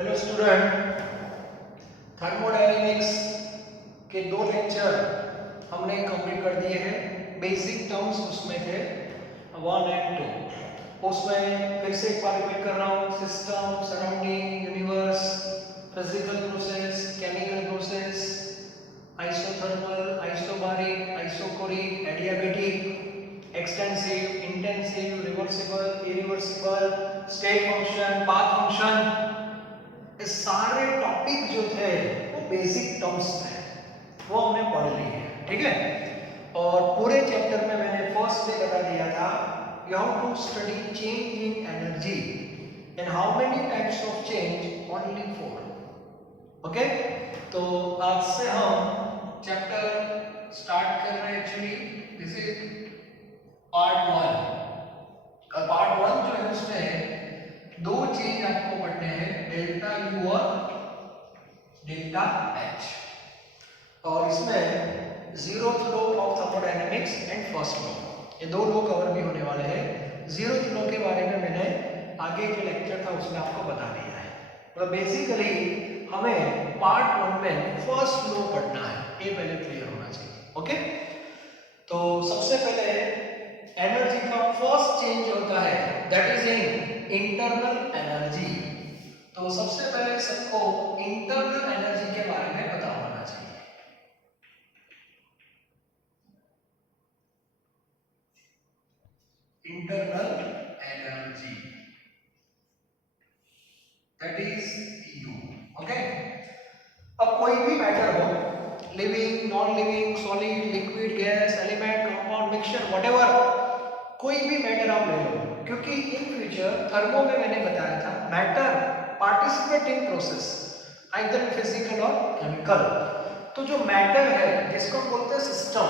Hello student, thermodynamics के दो lecture हमने कंप्लीट कर दिए हैं। बेसिक टर्म्स उसमें थे 1 एंड 2। उसमें फिर से एक बार रिपीट कर रहा हूँ। System, surrounding, universe, physical process, chemical process, isothermal, isobaric, isochoric, adiabatic, extensive, intensive, reversible, irreversible, state function, path function, ये सारे टॉपिक जो थे वो बेसिक टर्म्स थे, वो हमने पढ़ लिए हैं। ठीक है। और पूरे चैप्टर में मैंने फर्स्ट डे बता दिया था you have to study change in energy and how many types of change, only 4। Okay, तो आज से हम चैप्टर स्टार्ट कर रहे हैं। Actually this is part 1। और पार्ट 1 जो है उसमें दो चेंज आपको पढ़ने हैं, डेल्टा यू और डेल्टा एच। और इसमें zero law of thermodynamics and first law, ये दो लॉ कवर भी होने वाले हैं। जीरो लॉ के बारे में मैंने आगे जो लेक्चर था उसमें आपको बता दिया है। मतलब बेसिकली हमें पार्ट 1 में फर्स्ट लॉ पढ़ना है, ये पहले क्लियर होना चाहिए। ओके, तो सबसे पहले एनर्जी का फर्स्ट चेंज होता है that is in internal energy. तो सबसे पहले सबको इंटरनल एनर्जी के बारे में पता होना चाहिए। Internal energy that is you. Okay, अब कोई भी मैटर हो, living, non living, solid, liquid, gas, element, compound, mixture, whatever, कोई भी मैटर आप ले लो, क्योंकि इन फ्यूचर थर्मो में मैंने बताया था matter participate in process either physical और केमिकल। तो जो मैटर है जिसको हम बोलते हैं system,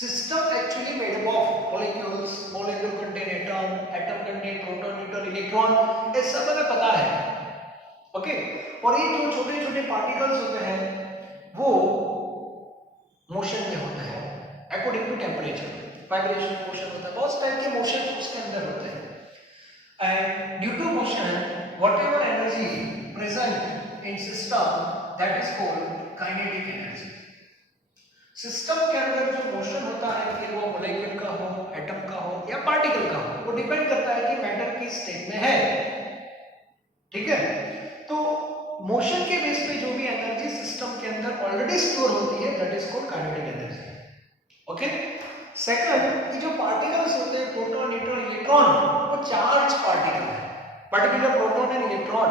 system actually made up of molecules, molecule contain atom, atom contain proton, neutron, electron, ये सब हमें पता है। ओके, और ये जो छोटे छोटे पार्टिकल्स होते हैं वो मोशन में होते हैं according to temperature, vibration, motion होता है, बहुत टाइप के मोशन उसके अंदर होते हैं। And due to motion whatever energy present in system that is called kinetic energy. System के अंदर जो मोशन होता है, फिर वो मॉलिक्यूल का हो, एटम का हो या पार्टिकल का हो, वो डिपेंड करता है कि मैटर किस स्टेट में है। ठीक है, तो मोशन के बेस पे जो भी एनर्जी सिस्टम के अंदर ऑलरेडी स्टोर होती है that is called kinetic energy. Okay, second, ये जो पार्टिकल्स होते हैं प्रोटॉन, न्यूट्रॉन, इलेक्ट्रॉन, वो चार्ज पार्टिकल है, पर्टिकुलर प्रोटॉन एंड इलेक्ट्रॉन।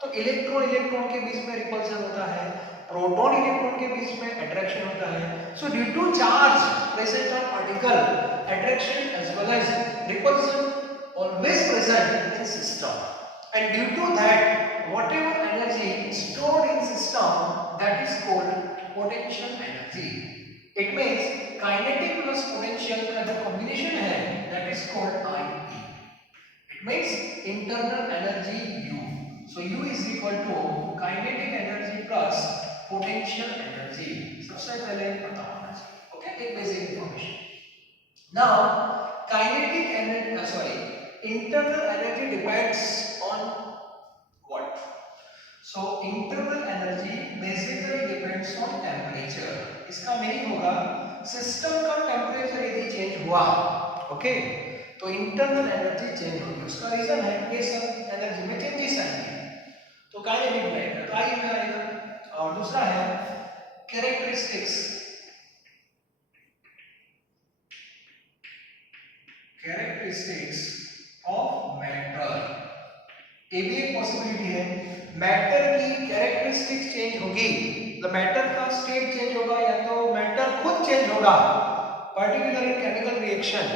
तो इलेक्ट्रॉन इलेक्ट्रॉन के बीच में रिपल्सन होता है, प्रोटॉन इलेक्ट्रॉन के बीच में अट्रैक्शन होता है। So due to charge present on particle, attraction as well as repulsion always present in system, and due to that whatever energy stored in system that is called potential energy. It means kinetic plus potential का जो combination है that is called IE. It means internal energy U. So U is equal to kinetic energy plus potential energy. सबसे पहले पता होना चाहिए। Okay, एक basic information. Now kinetic energy, internal energy depends on what? So internal energy basically depends on temperature. इसका meaning होगा system का temperature यदि चेंज हुआ, ओके, तो इंटरनल एनर्जी चेंज होगी। उसका रीजन है ये सब एनर्जी में चेंजेस आएंगे, तो काइनेटिक में तो आई में आएगा। और दूसरा है कैरेक्टरिस्टिक्स, कैरेक्टरिस्टिक्स ऑफ मैटर, ये भी एक पॉसिबिलिटी है। मैटर की कैरेक्टरिस्टिक्स चेंज होगी, तो मैटर का स्टेट चेंज होगा या तो मैटर खुद चेंज होगा पर्टिकुलर इन केमिकल रिएक्शन,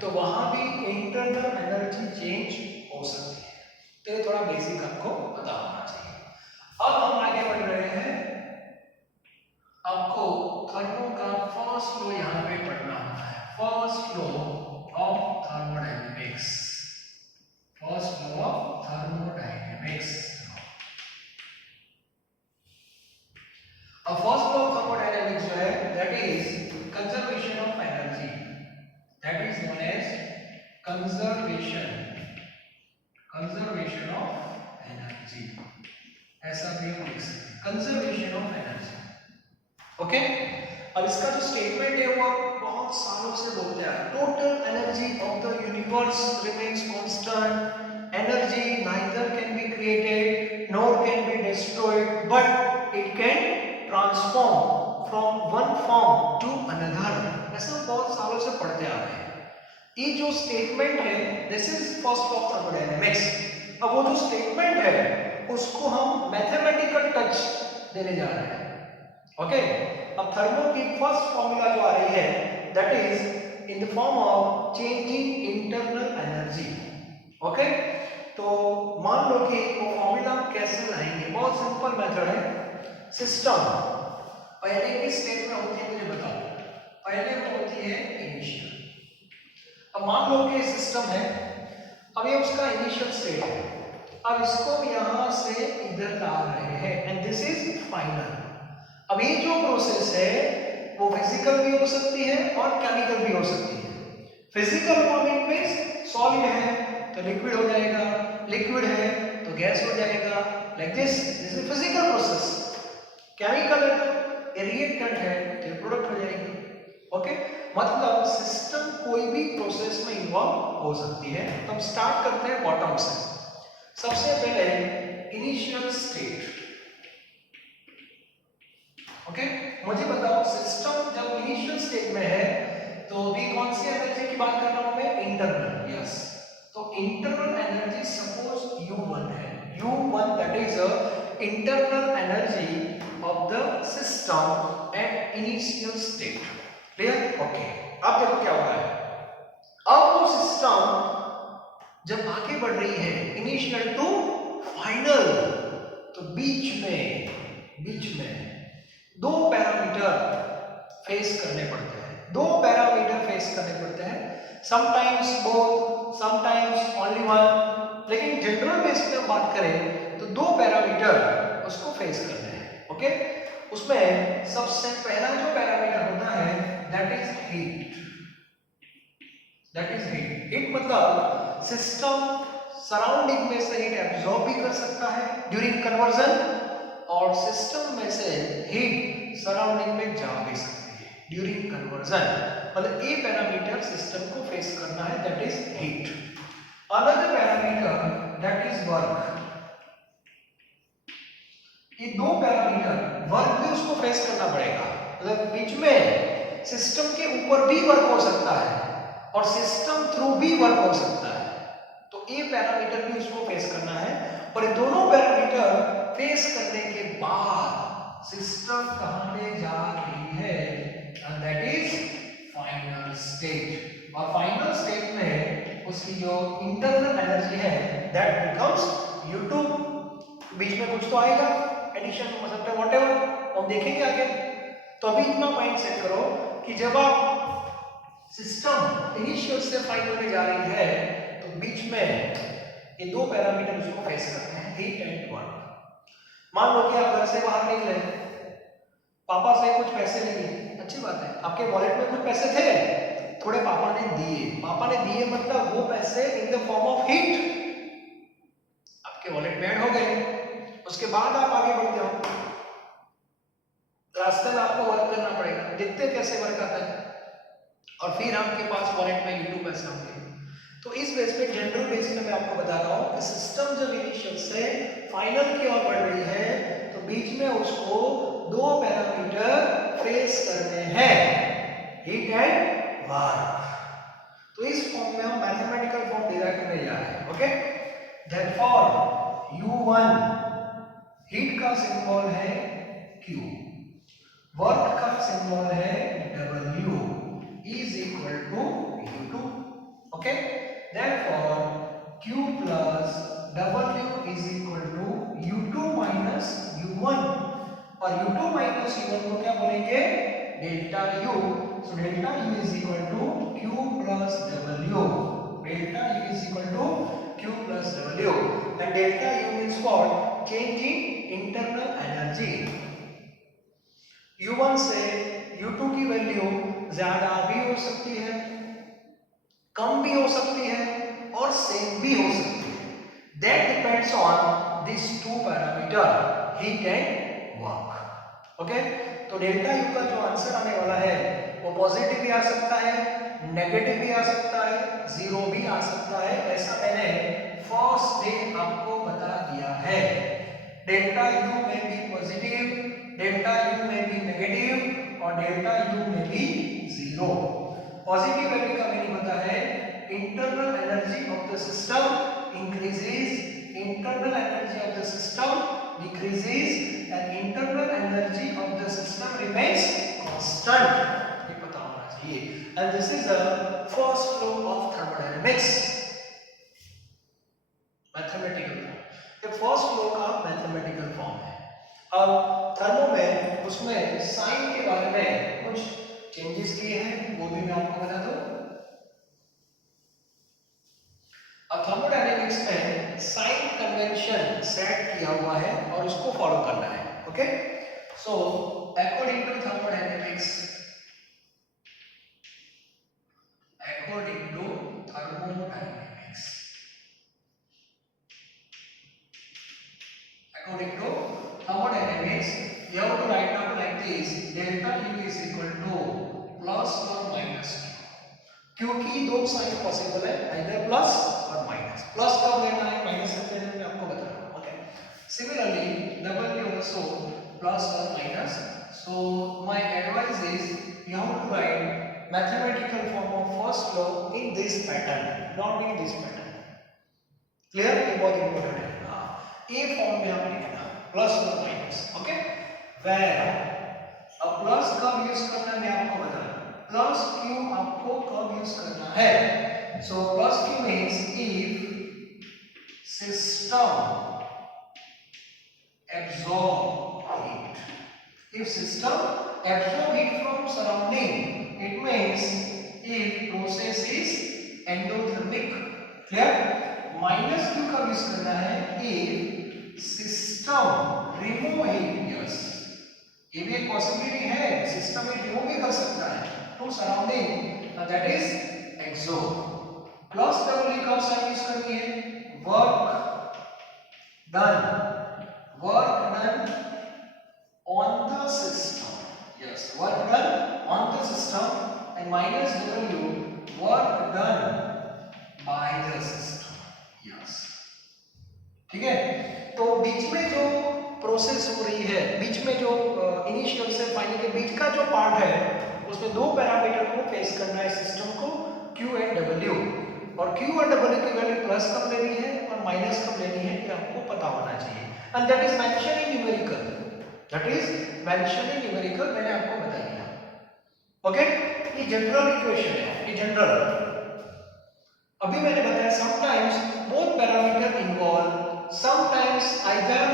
तो वहां भी इंटरनल एनर्जी चेंज हो सकती है। तो ये थोड़ा बेसिक आपको पता होना चाहिए। अब हम आगे बढ़ रहे हैं, आपको थर्मो का फर्स्ट लॉ यहां पे पढ़ना होता है, first law of thermodynamics. First law of thermodynamics. A first law of thermodynamics जो है that is conservation of energy, that is known as conservation of energy, ऐसा भी हम लिख सकते हैं, कंजर्वेशन ऑफ एनर्जी। ओके, अब इसका जो स्टेटमेंट है वो बहुत सालों से बोलते हैं, total energy of the universe remains constant, energy neither can be created nor can be destroyed but it can transform from one form to another. ऐसा हम बहुत सालों से पढ़ते आ रहे हैं। ये जो स्टेटमेंट है this is first law of thermodynamics. अब वो जो स्टेटमेंट है उसको हम मैथमेटिकल टच देने जा रहे हैं। ओके, अब थर्मो की फर्स्ट फॉर्मूला जो आ रही है that is in the form of changing internal energy. Okay, तो मान लो कि वो फॉर्मूला कैसे लाएंगे, बहुत सिंपल मेथड है। सिस्टम पहले किस स्टेट में होती है मुझे बताओ, पहले वो होती है इनिशियल। अब मान लो कि सिस्टम है, अब ये उसका इनिशियल स्टेट है, अब इसको यहां से इधर ला रहे हैं एंड दिस इज फाइनल। अब ये जो प्रोसेस है वो फिजिकल भी हो सकती है और केमिकल भी हो सकती है। फिजिकल वार्मिंग में सॉलिड है तो लिक्विड हो जाएगा, लिक्विड है तो गैस हो जाएगा, like this is physical process. Chemical है तो रिएक्टेंट है तो प्रोडक्ट हो जाएगी। ओके, मतलब सिस्टम कोई भी प्रोसेस में इन्वॉल्व हो सकती है। तो हम स्टार्ट करते हैं बॉटम से। सबसे पहले इनिशियल स्टेट। ओके, मुझे बताओ सिस्टम जब इनिशियल स्टेट में है तो भी कौन सी एनर्जी की बात कर रहा हूं मैं, इंटरनल। यस, तो इंटरनल एनर्जी सपोज U1 है, U1 that is a internal energy of the system at initial state. Clear? Okay, अब देखो क्या हो रहा है। अब वो सिस्टम जब आगे बढ़ रही है इनिशियल टू फाइनल, तो बीच में दो पैरामीटर फेस करने पड़ते हैं, दो पैरामीटर फेस करने पड़ते हैं। Sometimes both, sometimes only one, लेकिन जनरल बेस पे हम बात करें तो दो पैरामीटर उसको फेस करने हैं। ओके, उसमें सबसे पहला जो पैरामीटर होता है that is heat. That is heat. Heat मतलब सिस्टम सराउंडिंग में से हीट एब्जॉर्ब भी कर सकता है ड्यूरिंग कन्वर्जन, और सिस्टम में से हीट सराउंडिंग में जा भी सकती है ड्यूरिंग कन्वर्जन। मतलब ए पैरामीटर सिस्टम को फेस करना है that is heat. Another parameter that is work. ये दो पैरामीटर वर्क भी उसको फेस करना पड़ेगा, मतलब बीच में सिस्टम के ऊपर भी वर्क हो सकता है और सिस्टम थ्रू भी वर्क हो सकता है, तो ए पैरामीटर भी उसको फेस करना है। और ये दोनों पैरामीटर फेस करने के बाद सिस्टम कहां पे जा रही है, and that is final state. और फाइनल स्टेट में उसकी जो इंटरनल एनर्जी है दैट बिकम्स U2। बीच में कुछ तो आएगा एडिशन, मतलब व्हाटएवर हम देखेंगे आगे। तो अभी इतना माइंड सेट करो कि जब आप सिस्टम इनिशियल से फाइनल में जा रही है तो बीच में ये दो पैरामीटर उसको फेस करते हैं, हीट एंड वर्क। मान लो कि आप घर से बाहर निकले, पापा से कुछ पैसे लिए, अच्छी बात है, आपके वॉलेट में कुछ पैसे थे, थोड़े पापा ने दिए मतलब वो पैसे in the form of heat आपके वॉलेट में ऐड हो गए। उसके बाद आप आगे बढ़ते हो, रास्ते में आपको वर्क करना पड़ेगा, देखते कैसे वर्क आता है, और फिर आपके पास वॉलेट में U2 पैसे होंगे। तो इस बेस पे जनरल बेस पे मैं आपको बता रहा हूँ कि सिस्टम जब इनिशियल से फाइनल की ओर बढ़ रही है तो बीच में उसको दो पैरामीटर फेस करने हैं, हीट एंड वर्क। तो इस फॉर्म में हम मैथमेटिकल फॉर्म डिराइव करने जा रहे हैं। ओके, देयरफॉर U1 हीट का सिंबल है Q, वर्क का सिंबल है W is equal to U2। Okay, therefore Q plus W is equal to U2 minus U1, और U2 minus U1 को क्या बोलेंगे, delta U। so delta U is equal to Q plus W, delta U is equal to Q plus W, and delta U means what, change in internal energy। U1 से U2 की value ज्यादा भी हो सकती है, कम भी हो सकती है और सेम भी हो सकती है। That depends on these two parameter heat and work. Okay, तो डेल्टा यू का जो आंसर आने वाला है वो पॉजिटिव भी आ सकता है, नेगेटिव भी आ सकता है, जीरो भी आ सकता है। ऐसा मैंने फर्स्ट डे आपको बता दिया है। डेल्टा यू में भी पॉजिटिव, डेल्टा यू में भी नेगेटिव और डेल्टा यू में भी जीरो। पॉजिटिव वैल्यू का मीनिंग होता है internal energy of the system increases, internal energy of the system decreases and internal energy of the system remains constant. ये पता होना चाहिए। And this is the first law of thermodynamics, mathematical form। ये first law का mathematical form है। अब thermo में उसमें साइन के बारे में कुछ चेंजेस किए हैं, वो भी मैं आपको बता दूं। अब थर्मोडायनेमिक्स में साइन कन्वेंशन सेट किया हुआ है और उसको फॉलो करना है। Okay, so according to thermodynamics, you have to write down like this: delta U is equal to plus or minus Q। क्योंकि दो साइन पॉसिबल है, आइदर प्लस और माइनस। प्लस कब लेना है, माइनस कब लेना है, मैं आपको बता रहा हूं। Okay, similarly W also plus or minus। So my advice is you have to write mathematical form of first law in this pattern, not in this pattern। Clear? ये बहुत इंपॉर्टेंट है। ए फॉर्म में आप लिखना प्लस और minus. Okay, where अब plus कब use करना है मैं आपको बता रहा हूं। प्लस क्यू आपको कब यूज करना है। So plus Q means if system absorb heat, if system absorb heat from surrounding, it means if process is endothermic। clear? Minus Q कब यूज करना है, if system remove heat। yes, ये भी एक पॉसिबिलिटी है, system में remove भी कर सकता है to surrounding, that is exo. Plus W कब साइन यूज करनी है, work done, work done on the system। yes, work done on the system and minus w, work done by the system। yes, ठीक है। तो बीच में जो process हो रही है, बीच में जो इनिशियल से फाइनल के बीच का जो पार्ट है, उसमें दो पैरामीटर को फेस करना है सिस्टम को, Q एंड W। और Q और W की वैल्यू प्लस कब लेनी है और माइनस कब लेनी है, ये आपको पता होना चाहिए। And that is mentioned in numerical, that is mentioned in numerical, मैंने आपको बता दिया। ओके, ये जनरल इक्वेशन है, ये जनरल। अभी मैंने बताया sometimes both parameter involve, sometimes either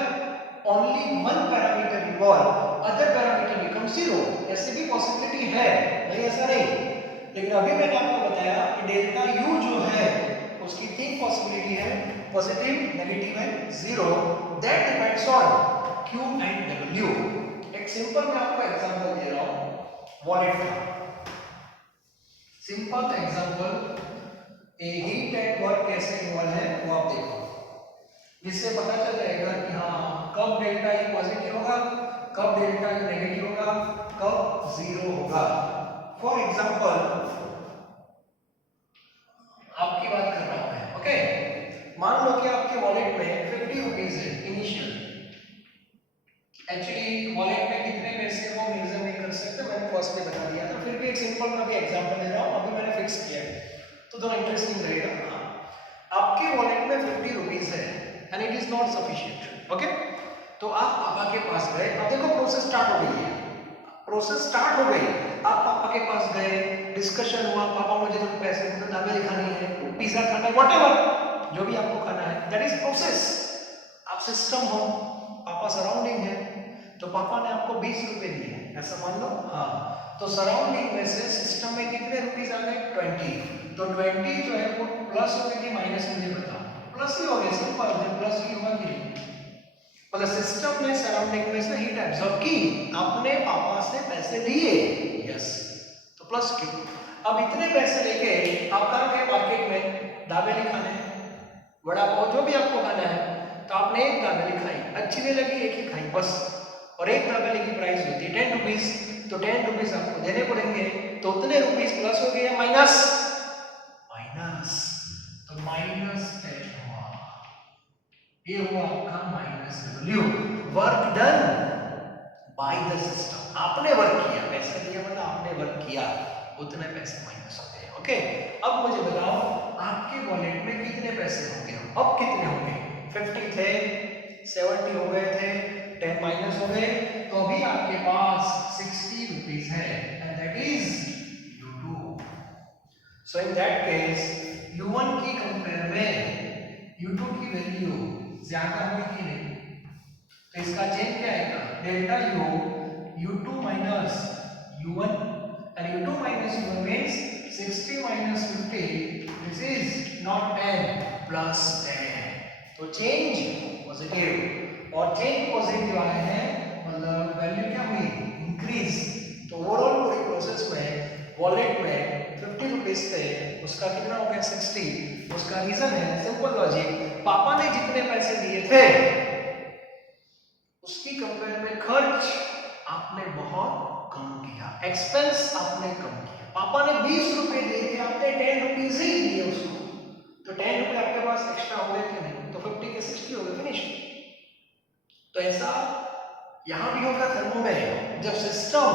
only one parameter involve, other parameter become zero. ऐसी भी पॉसिबिलिटी है, नहीं ऐसा नहीं। लेकिन अभी मैंने आपको बताया कि डेल्टा यू जो है उसकी तीन पॉसिबिलिटी है, positive, negative and zero. That depends on Q and W। एक सिंपल मैं आपको एग्जांपल दे रहा हूं वॉलेट का। Simple example, A heat and work कैसे इन्वॉल्व है वो आप देखो, जिससे पता चल जाएगा कि हाँ कब डेल्टा ई पॉजिटिव होगा, कब डेल्टा ई नेगेटिव होगा, कब जीरो होगा। फॉर एग्जांपल आपकी बात कर रहा हूं मैं। ओके, मान लो कि आपके वॉलेट में 50 रुपीज है इनिशियल। एक्चुअली वॉलेट में कितने पैसे वो मेजर नहीं कर सकते, मैंने फर्स्ट में बता दिया था, फिर भी एक सिंपल मैं भी एग्जांपल दे रहा हूं, अभी मैंने फिक्स किया है तो थोड़ा इंटरेस्टिंग रहेगा। आपके वॉलेट में 50 रुपीज है and it is not sufficient. Okay, तो आप पापा के पास गए। अब देखो प्रोसेस स्टार्ट हो गई है, प्रोसेस स्टार्ट हो गई। आप पापा के पास गए, डिस्कशन हुआ, पापा मुझे तो पैसे दे दो, दाबेली खानी है, पिज्जा खाना है, व्हाटएवर जो भी आपको खाना है, दैट इज प्रोसेस। आप सिस्टम हो, पापा सराउंडिंग है, तो पापा ने आपको 20 रुपए दिए, ऐसा मान लो। हाँ, तो सराउंडिंग में से सिस्टम में कितने रुपीस आ गए, 20। तो 20 जो है वो प्लस होगा कि माइनस, मुझे बताओ। प्लस ही हो गया, सिंपल, प्लस ही होगा कि नहीं। मतलब सिस्टम ने सराउंडिंग में से हीट एब्जॉर्ब की, आपने पापा से पैसे लिए, यस, तो प्लस क्यू। अब इतने पैसे लेके आप कहाँ गए मार्केट में, दाबेली खाने, वड़ा पाव, जो भी आपको खाना है, तो आपने एक दाबेली खाई, अच्छी नहीं लगी, एक ही खाई बस, और एक दाबेली की प्राइस होती है 10 रुपीज, तो 10 रुपीज आपको देने पड़ेंगे, तो उतने रुपीज प्लस हो गए या माइनस, माइनस, तो माइनस 10 हुआ, ये हुआ आपका minus W, work done by the system, आपने वर्क किया, पैसा दिया मतलब आपने वर्क किया, उतने पैसे माइनस होते हैं। ओके, अब मुझे बताओ आपके वॉलेट में कितने पैसे होंगे, अब कितने होंगे, 50 थे, 70 हो गए थे, 10 माइनस हो गए, तो अभी आपके पास 60 रुपीस है, and that is U2। So in that case U1 की कंपेयर में U2 की वैल्यू ज्यादा होगी कि नहीं, तो इसका चेंज क्या आएगा, delta U U2 minus U1, and U2 minus U1 means 60 minus 50, this is not 10 plus 10, तो चेंज पॉजिटिव, और चेंज पॉजिटिव आए हैं मतलब वैल्यू क्या हुई, इंक्रीज, तो ओवरऑल पूरी प्रोसेस में वॉलेट में 50 रुपीस थे, उसका कितना हो गया 60, उसका रीजन है सिंपल लॉजिक, पापा ने जितने पैसे दिए थे उसकी कंपेयर में खर्च आपने बहुत कम किया, एक्सपेंस आपने कम किया, पापा ने 20 रुपए दिए थे, आपने 10 रुपीज ही दिए उसको, तो 10 रुपए आपके पास एक्स्ट्रा हो गए कि नहीं, तो 50 के 60 हो गए, फिनिश। तो ऐसा यहां भी होगा थर्मो में, जब सिस्टम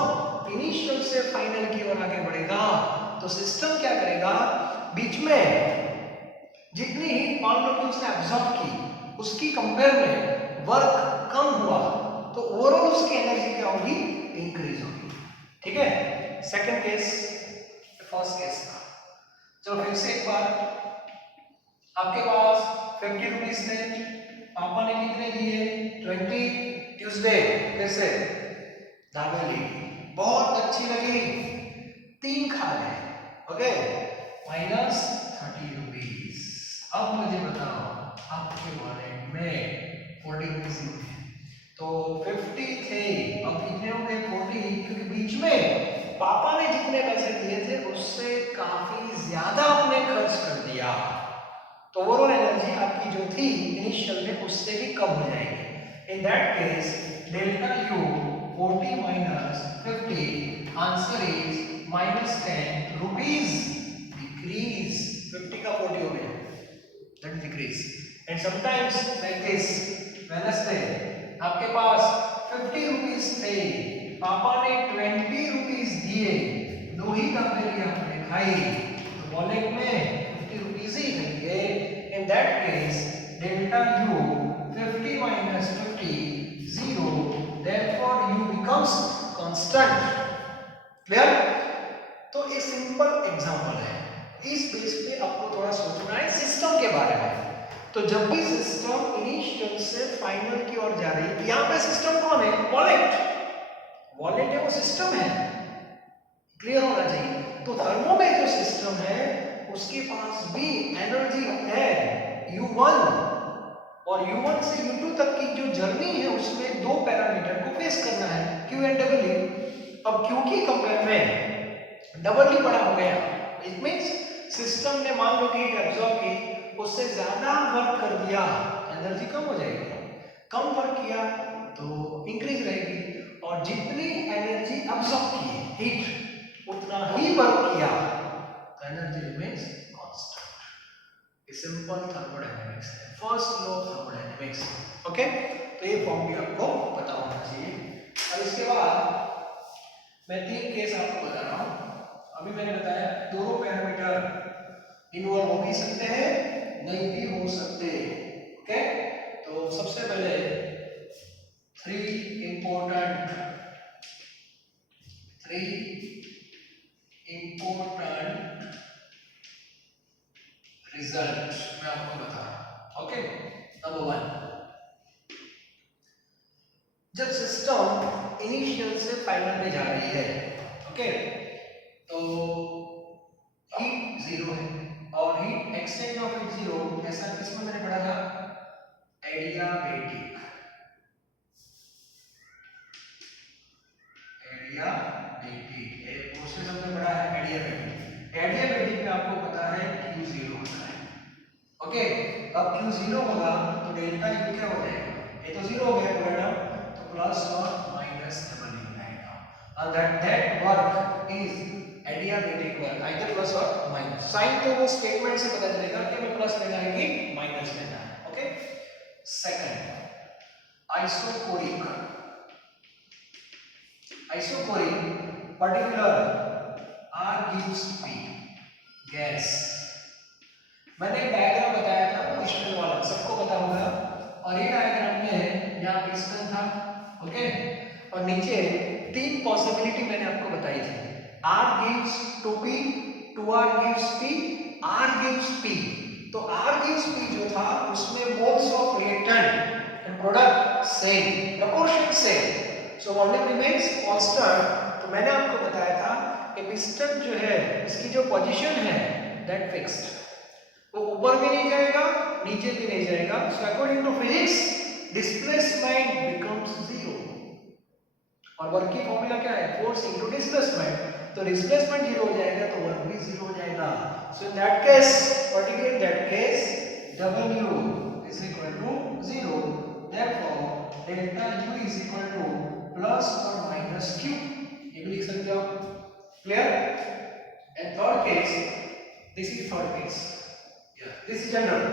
इनिशियल से फाइनल की ओर आगे बढ़ेगा तो सिस्टम क्या करेगा, बीच में जितनी हीट मान लो कि उसने एब्जॉर्ब की उसकी कंपेयर में वर्क कम हुआ, तो ओवरऑल उसकी एनर्जी क्या होगी, इंक्रीज होगी। ठीक है, सेकंड केस, फर्स्ट केस था, चलो फिर से एक बार, आपके पास 50 रुपीस थे, पापा ने कितने दिए 20, ट्यूसडे फिर से दाबेली बहुत अच्छी लगी, 3 खा गए, ओके, माइनस 30 रुपीस। अब मुझे बताओ आपके वॉलेट में 40 रुपीस थे, तो 50 थे, अब कितने हो गए 40, क्योंकि बीच में पापा ने जितने पैसे दिए थे उससे काफी ज्यादा आपने खर्च कर दिया, तो ओवरऑल एनर्जी आपकी जो थी इनिशियल में उससे भी कम हो जाएगी। इन that case delta U 40 minus 50, answer is minus 10 rupees, decrease, 50 का 40 हो गया, that decrease, and sometimes like this, Wednesday आपके पास 50 रुपीस थे, पापा ने 20 रुपीस दिए, 2 ही दाबेली आपने खाई, तो वॉलेट में 50 रुपीस ही रहेंगे, इन that case delta U 50 minus 50 0, therefore U becomes constant। Clear? तो ये सिंपल एग्जांपल है, इस बेस पे आपको थोड़ा सोचना है सिस्टम के बारे में। तो जब भी सिस्टम इनिशियल से फाइनल की ओर जा रही है, यहाँ पे सिस्टम कौन है, वॉलेट, वॉलेट है वो सिस्टम है, क्लियर होना चाहिए। तो थर्मो में जो सिस्टम है उसके पास भी एनर्जी है U1, और U1 से U2 तक की जो जर्नी है उसमें 2 पैरामीटर को फेस करना है, Q एंड W। अब Q की कंपेयर में W बड़ा हो गया, इट मींस सिस्टम ने मान लो कि एब्जॉर्ब की, उससे ज्यादा वर्क कर दिया, एनर्जी कम हो जाएगी, कम वर्क किया तो इंक्रीज रहेगी, और जितनी एनर्जी एब्जॉर्ब की हीट उतना ही वर्क किया तो energy remains constant. Simple thermodynamics है, first law of thermodynamics. Okay, तो ये फॉर्म भी आपको पता होना चाहिए। और इसके बाद मैं 3 केस आपको बता रहा हूं, अभी मैंने बताया दोनों पैरामीटर इन्वॉल्व हो भी सकते हैं, नहीं भी हो सकते। ओके, तो सबसे पहले 3 इम्पोर्टेंट रिजल्ट मैं आपको बता रहा हूं। ओके, नंबर 1, जब सिस्टम इनिशियल से फाइनल में जा रही है, ओके, तो हीट 0 है, और हीट एक्सचेंज ऑफ हीट 0, ऐसा किसमें मैंने पढ़ा था, एडियाबेटिक, ये प्रोसेस हमने पढ़ा है एडियाबेटिक। एडियाबेटिक में आपको पता है Q0 होता है, ओके, अब Q 0 होगा तो डेल्टा U क्या हो जाएगा, ये तो 0 हो गया पूरा टर्म, तो प्लस और माइनस W आएगा, and that work is adiabatic work, either plus और माइनस। साइन तो वो स्टेटमेंट से पता चलेगा कि हमें प्लस लेना है कि माइनस लेना है। Okay, second isochoric, isochoric particular R gives P gas. मैंने डायग्राम बताया था पिस्टन वाला, सबको पता होगा, और ये डायग्राम में यहाँ पिस्टन था, ओके, और नीचे तीन पॉसिबिलिटी मैंने आपको बताई थी, R gives to P, 2R gives P, R gives P। तो R gives P जो था उसमें moles of reactant and product same, proportion same, so volume remains constant. तो मैंने आपको बताया था कि पिस्टन जो है इसकी जो पोजीशन है दैट फिक्स्ड, वो ऊपर भी नहीं जाएगा नीचे भी नहीं जाएगा। So according to physics displacement becomes zero, और वर्क की फॉर्मूला क्या है, फोर्स इनटू डिस्प्लेसमेंट, तो डिस्प्लेसमेंट जीरो हो जाएगा तो वर्क भी जीरो हो जाएगा। So in that case, particular that case, W is equal to 0, therefore delta U is equal to plus or minus Q, ये भी लिख सकते हो, clear. And third case, this is third case, this is general,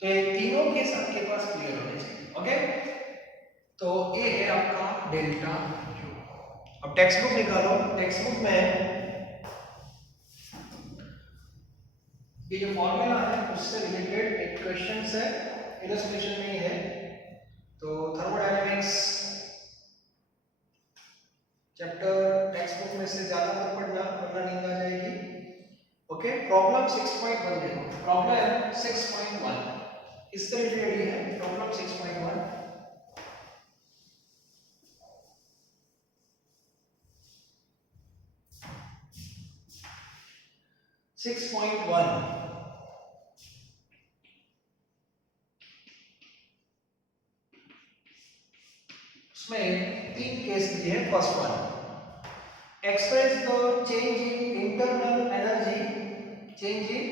तो ये तीनों case आपके पास clear होने चाहिए। ओके, तो ये है आपका डेल्टा U। अब टेक्स्ट बुक निकालो, टेक्स्ट बुक में ये जो फॉर्मूला है उससे रिलेटेड एक क्वेश्चन है, इलस्ट्रेशन में ही है, तो थर्मोडायनेमिक्स चैप्टर टेक्स्ट बुक में से ज्यादा मत पढ़ना वरना नींद आ जाएगी। ओके, प्रॉब्लम 6.1 देखो, प्रॉब्लम 6.1 इससे रिलेटेड है, प्रॉब्लम 6.1। उसमें तीन केस दिए हैं। First one, express the change in internal energy, change in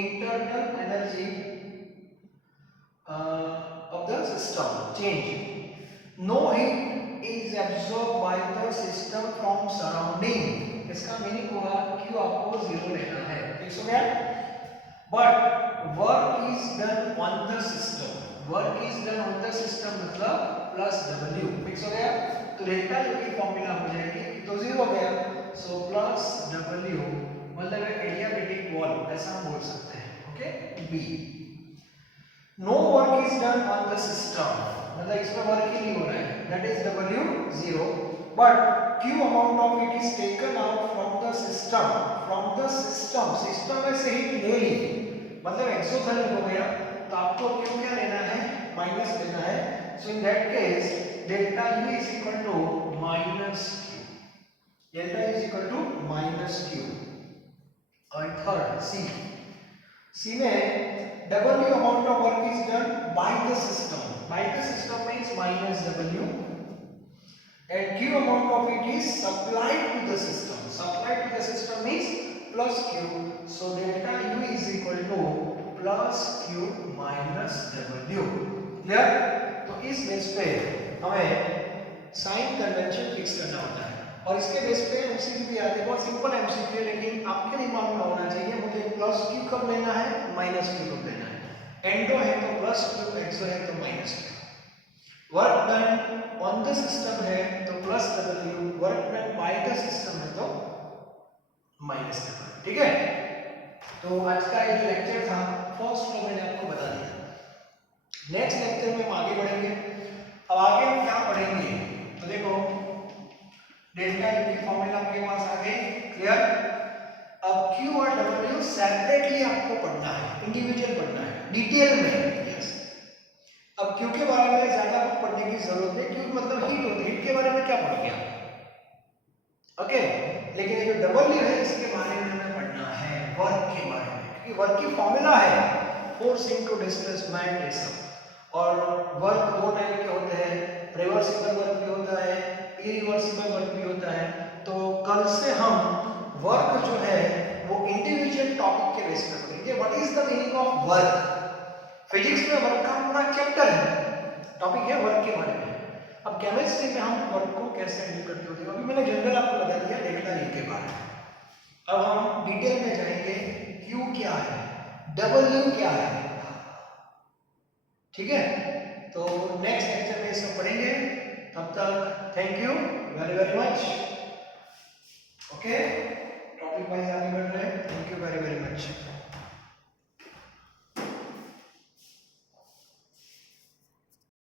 internal energy of the system, change, no heat is absorbed by the system from surrounding, इसका meaning हुआ Q आपको zero लेना है, ठीक हो गया। But work is done on the system, work is done on the system मतलब plus W, fix हो गया। तो डेल्टा U की फॉर्मूला हो जाएगी, तो जीरो हो गया, सो प्लस W मतलब एडियाबेटिक वॉल, ऐसा हम बोल सकते हैं। Okay, B, no work is done on the system मतलब इसमें वर्क ही नहीं हो रहा है, that is W zero, but Q amount of it is taken out from the system, from the system, system में से ही ले ली मतलब एक्सोथर्मिक हो गया, तो आपको Q क्या लेना है, माइनस लेना है। So in that case delta U is equal to minus Q, delta is equal to minus Q। और थर्ड सी, सी में W amount of work is done by the system. By the system means minus W, and Q amount of it is supplied to the system. Supplied to the system means plus Q. So delta U is equal to plus Q minus W. Clear? तो इस base पे हमें sign convention fix करना होता है, और इसके base पे एमसीक्यू भी आते हैं, बहुत सिंपल एमसीक्यू, लेकिन आपके दिमाग में होना चाहिए मुझे प्लस Q कब लेना है, माइनस Q कब लेना है। एंडो है तो प्लस Q, एक्सो है तो minus Q। Work done on the system है तो plus W, work done by the system है तो माइनस W, ठीक है। तो आज का ये लेक्चर था, फर्स्ट फ्लो मैंने आपको बता दिया। नेक्स्ट लेक्चर में हम आगे बढ़ेंगे। अब आगे हम क्या पढ़ेंगे, तो देखो डेल्टा U की फॉर्मूला आपके पास आ गई, क्लियर। अब Q और W सेपरेटली आपको पढ़ना है, इंडिविजुअल पढ़ना है, डिटेल में। यस, अब Q के बारे में ज्यादा पढ़ने की जरूरत नहीं, Q मतलब हीट होती है, हीट के बारे में क्या पढ़ गया, ओके। लेकिन ये जो W है इसके बारे में हमें पढ़ना है, वर्क के बारे में, क्योंकि वर्क की फॉर्मूला है फोर्स इनटू डिस्प्लेसमेंट, ये सब। और वर्क दो टाइप के होते हैं, रिवर्सिबल वर्क भी होता है, इरिवर्सिबल वर्क भी होता है। तो कल से हम वर्क जो है वो इंडिविजुअल टॉपिक के बेस पर पढ़ेंगे। What is the meaning of work? Physics में वर्क का पूरा चैप्टर है, टॉपिक है वर्क के बारे में। अब केमिस्ट्री में हम वर्क को कैसे हैंडल करते होते हैं, अभी मैंने जनरल आपको बता दिया डेल्टा E के बारे में। अब हम डिटेल में जाएंगे, Q क्या है, W क्या है, ठीक है? तो नेक्स्ट लेक्चर में इसको पढ़ेंगे। तब तक thank you very very much. Okay, topic wise आगे बढ़ रहे हैं। Thank you very very much.